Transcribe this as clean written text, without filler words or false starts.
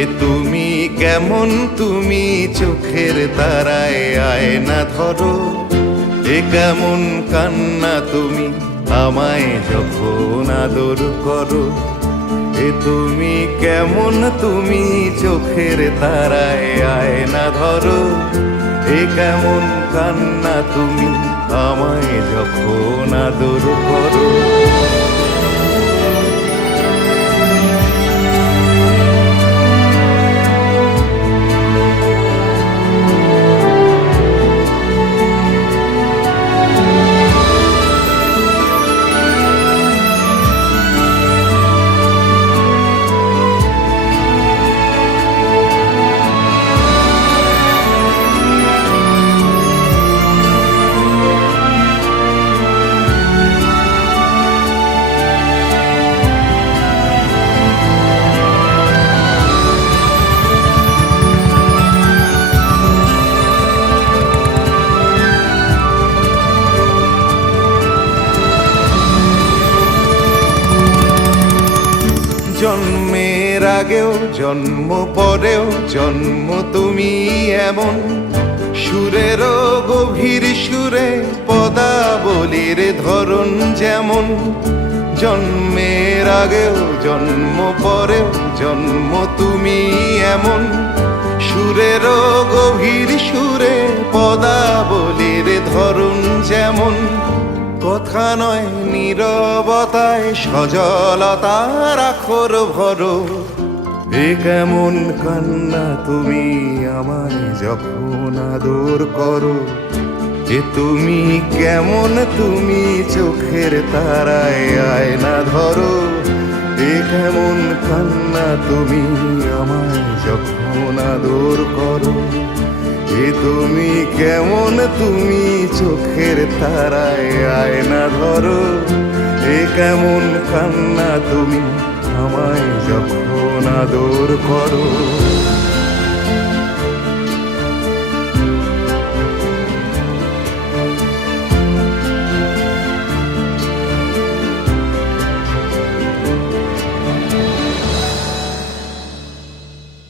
এ তুমি কেমন, তুমি চোখের তারায় আয়না ধরো। এ কেমন কান্না তুমি আমায় যখন আদর করো। এ তুমি কেমন, তুমি চোখের তারায় আয়না ধরো। এ কেমন কান্না তুমি আমায় যখন আদর করো। জন্মের আগেও জন্ম পরেও জন্ম তুমি এমন, সুরেরও গভীর সুরে পদাবলীর ধরন যেমন। জন্মের আগেও জন্ম পরেও জন্ম তুমি এমন, সুরেরও গভীর সুরে পদাবলীর ধরন যেমন। কথা নয় নীরবতায় সজলতার আখর ভরো। এ কেমন কান্না তুমি আমায় যখন আদর করো। এ তুমি কেমন, তুমি চোখের তারায় আয়না ধরো। এ কেমন কান্না তুমি আমায় যখন আদর করো। এ তুমি কেমন, তুমি চোখের তারায় আয়না ধরো। এ কেমন কান্না তুমি আমায় যখন আদর করো।